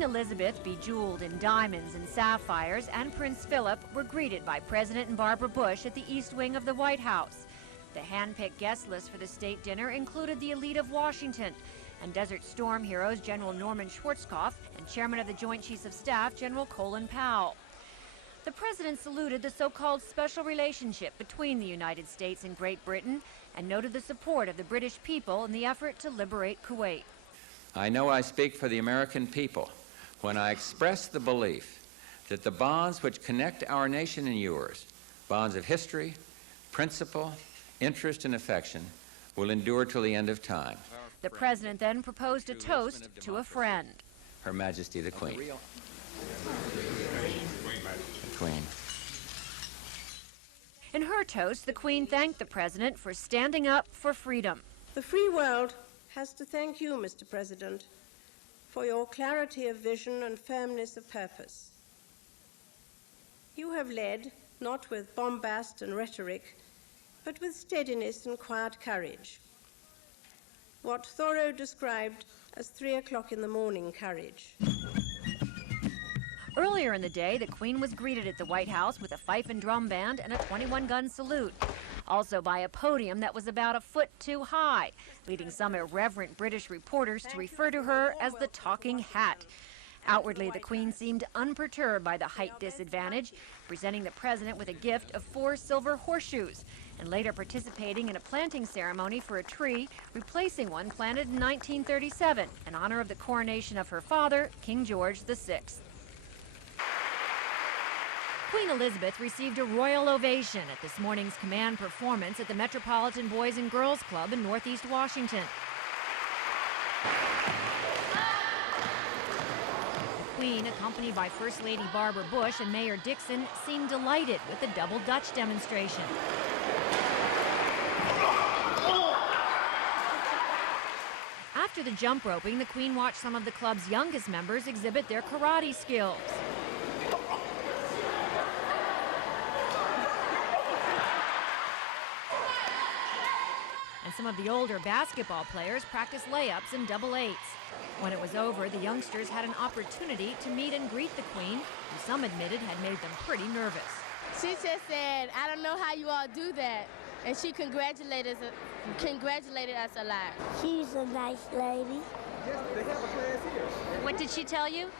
Queen Elizabeth, bejeweled in diamonds and sapphires, and Prince Philip were greeted by President and Barbara Bush at the East Wing of the White House. The hand-picked guest list for the state dinner included the elite of Washington and Desert Storm heroes General Norman Schwarzkopf and Chairman of the Joint Chiefs of Staff General Colin Powell. The president saluted the so-called special relationship between the United States and Great Britain and noted the support of the British people in the effort to liberate Kuwait. I know I speak for the American people when I express the belief that the bonds which connect our nation and yours, bonds of history, principle, interest, and affection, will endure till the end of time. The president then proposed a toast to a friend. Her Majesty the Queen. Queen. In her toast, the Queen thanked the president for standing up for freedom. The free world has to thank you, Mr. President, for your clarity of vision and firmness of purpose. You have led, not with bombast and rhetoric, but with steadiness and quiet courage. What Thoreau described as 3 o'clock in the morning courage. Earlier in the day, the Queen was greeted at the White House with a fife and drum band and a 21-gun salute. Also by a podium that was about a foot too high, leading some irreverent British reporters to refer to her as the talking hat. Outwardly, the Queen seemed unperturbed by the height disadvantage, presenting the president with a gift of 4 silver horseshoes, and later participating in a planting ceremony for a tree, replacing one planted in 1937 in honor of the coronation of her father, King George VI. Queen Elizabeth received a royal ovation at this morning's command performance at the Metropolitan Boys and Girls Club in Northeast Washington. The Queen, accompanied by First Lady Barbara Bush and Mayor Dixon, seemed delighted with the double Dutch demonstration. After the jump roping, the Queen watched some of the club's youngest members exhibit their karate skills. And some of the older basketball players practiced layups and double eights. When it was over, the youngsters had an opportunity to meet and greet the Queen, who some admitted had made them pretty nervous. She just said, "I don't know how you all do that," and she congratulated us a lot. She's a nice lady. Yes, they have a class here. What did she tell you?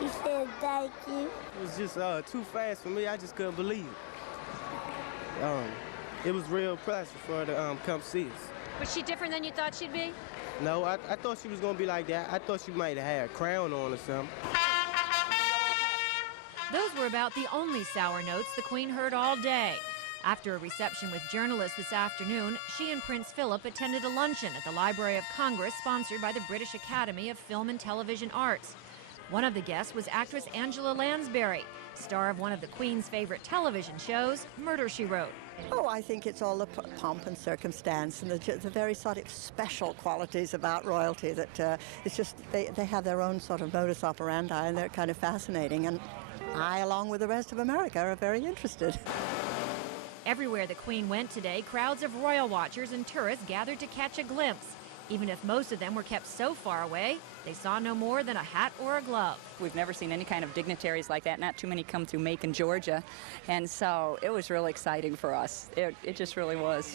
She said thank you. It was just too fast for me. I just couldn't believe it. It was real impressive for her to come see us. Was she different than you thought she'd be? No, I thought she was going to be like that. I thought she might have had a crown on or something. Those were about the only sour notes the Queen heard all day. After a reception with journalists this afternoon, she and Prince Philip attended a luncheon at the Library of Congress sponsored by the British Academy of Film and Television Arts. One of the guests was actress Angela Lansbury, star of one of the Queen's favorite television shows, Murder, She Wrote. Oh, I think it's all the pomp and circumstance and the very sort of special qualities about royalty that it's just they have their own sort of modus operandi, and they're kind of fascinating. And I, along with the rest of America, are very interested. Everywhere the Queen went today, crowds of royal watchers and tourists gathered to catch a glimpse. Even if most of them were kept so far away, they saw no more than a hat or a glove. We've never seen any kind of dignitaries like that. Not too many come through Macon, Georgia. And so it was really exciting for us. It just really was.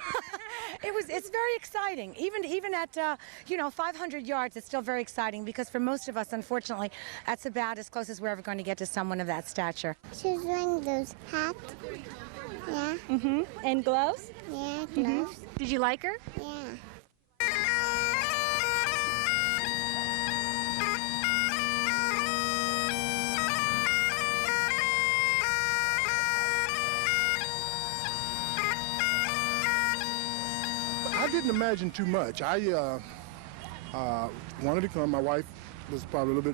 It's very exciting. Even at 500 yards, it's still very exciting because for most of us, unfortunately, that's about as close as we're ever going to get to someone of that stature. She's wearing those hats. Yeah. Mm-hmm. And gloves? Yeah, gloves. Did you like her? Yeah. I didn't imagine too much. I wanted to come. My wife was probably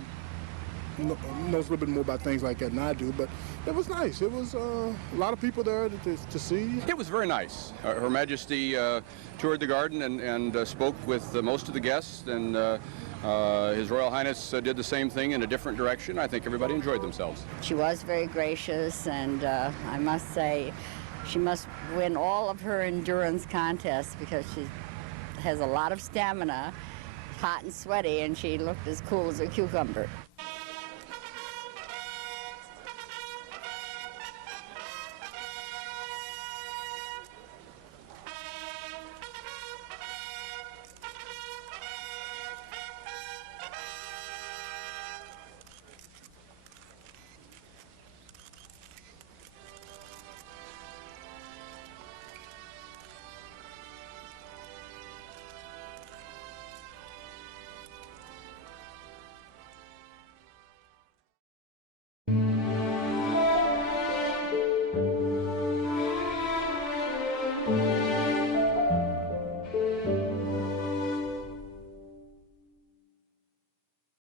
knows a little bit more about things like that than I do, but it was nice. It was a lot of people there to see. It was very nice. Her Majesty toured the garden and spoke with most of the guests, and His Royal Highness did the same thing in a different direction. I think everybody enjoyed themselves. She was very gracious, and I must say, she must win all of her endurance contests because she has a lot of stamina, hot and sweaty, and she looked as cool as a cucumber.